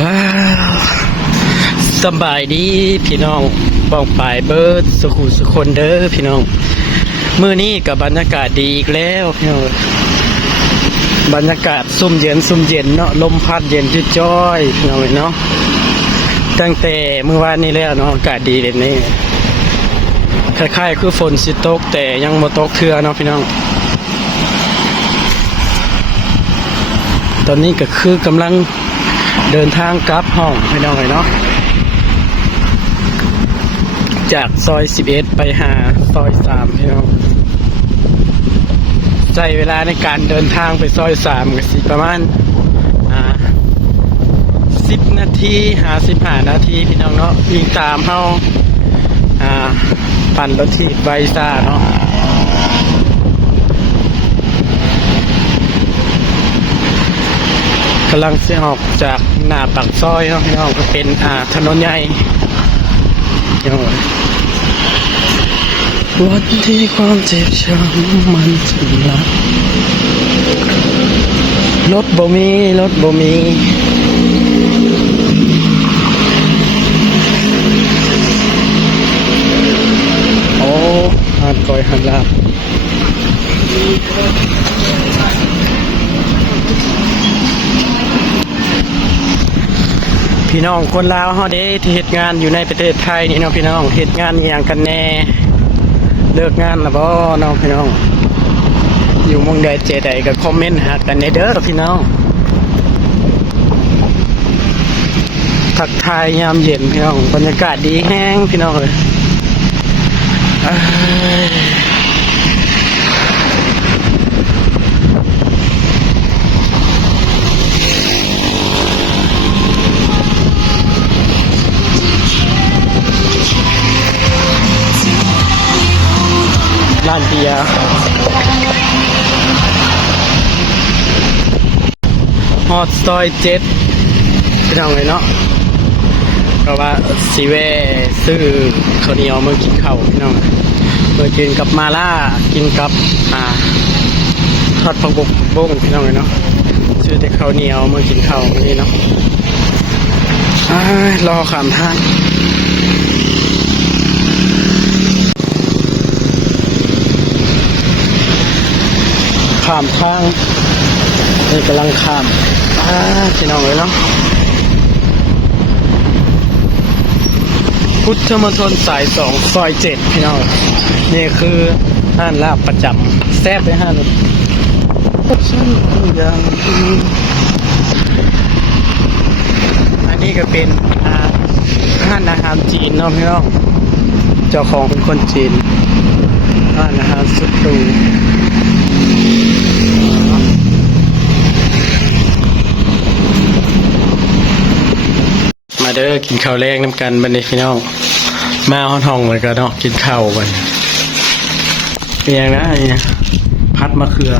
ว้าวสบายดีพี่น้องบ้องปลายเบิร์ดสุขุสุคนเด้อพี่น้องมื้อนี้กับบรรยากาศดีอีกแล้วพี่น้องบรรยากาศซุ่มเย็นเนาะลมพัดเย็นจ้อยๆพี่น้องเนาะตั้งแต่เมื่อวานนี้แล้วเนาะอากาศดีเลยนี่คล้ายๆคือฝนสิตกแต่ยังบ่ตกเทื่อเนาะพี่น้องตอนนี้ก็คือกำลังเดินทางกลับห้องพี่น้องเนาะจากซอย11ไปหาซอย3พี่น้องใช้เวลาในการเดินทางไปซอย3ก็สิประมาณ10 นาที15 นาทีพี่น้องเนาะวิ่งตามเฮาปั่นรถถีบไวซ่าเนาะกำลังจะออกจากหน้าปากซอยเนาะพี่น้องก็เป็นถนนใหญ่วันที่ความเจ็บช้ำมันถึงละรถบ่มีโอ้หันก้อยหันลาบพี่น้องคนลาวเฮาเด้ที่เฮ็ดงานอยู่ในประเทศไทยนี่เนาะพี่น้องเฮ็ดงานอหย่างกันแน่เลิกงานแล้วบ่เนาะพี่น้องอยู่หม้องใดเจใดก็คอมเมนต์หากันในเด้อพี่น้องทักทายยามเย็นพี่น้องบรรยากาศดีแห้งพี่น้องเลยร้านเบียร์ฮอตซอย7พี่น้องเลยเนาะเพราะว่าซีเวซื้อข้าวเหนียวมากินข้าวพี่น้องมากินกับมาล่ากินกับทอดผักบุ้งพี่น้องเลยเนาะซื้อแต่ข้าวเหนียวมากินข้าวนี่เนาะรอข้ามทางข้ามทางนี่กำลังข้ามพี่น้องเลยเนาะพุทธมณฑลสาย2ซอย7พี่น้องนี่คือห้านลาบประจำแซ่บเลยห้านอันนี้ก็เป็นห้านอาหารจีนเนาะพี่น้องเจ้าของเป็นคนจีนห้านอาหารสุดหรูมาเด้อกินข้าวแรงน้ำกันบันนี้พี่น้องมาห้องเลยก็เนาะกินข้าวบันเป็นยังนะนี่พัดมะเขือ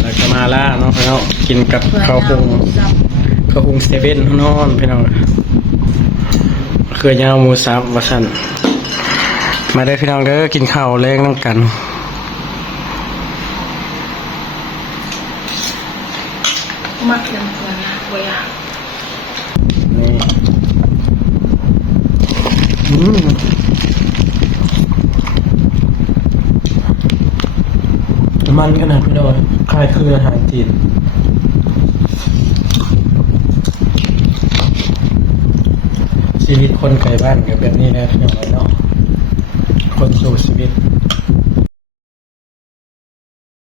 แล้วก็มาล่าเนาะพี่น้องกินกับข้าวหุงเซเว่นนอนพี่น้องเขือยาวหมูสับวะสันมาเด้อพี่น้องเด้อกินข้าวแรงน้ำกันมักน้ำเกลือนะบัวยามันขนาดพี่น้องคล้ายคืออาหารจีนชีวิตคนไกลบ้านกับแบบนี้นะพี่น้องเนาะคนสู่ชีวิต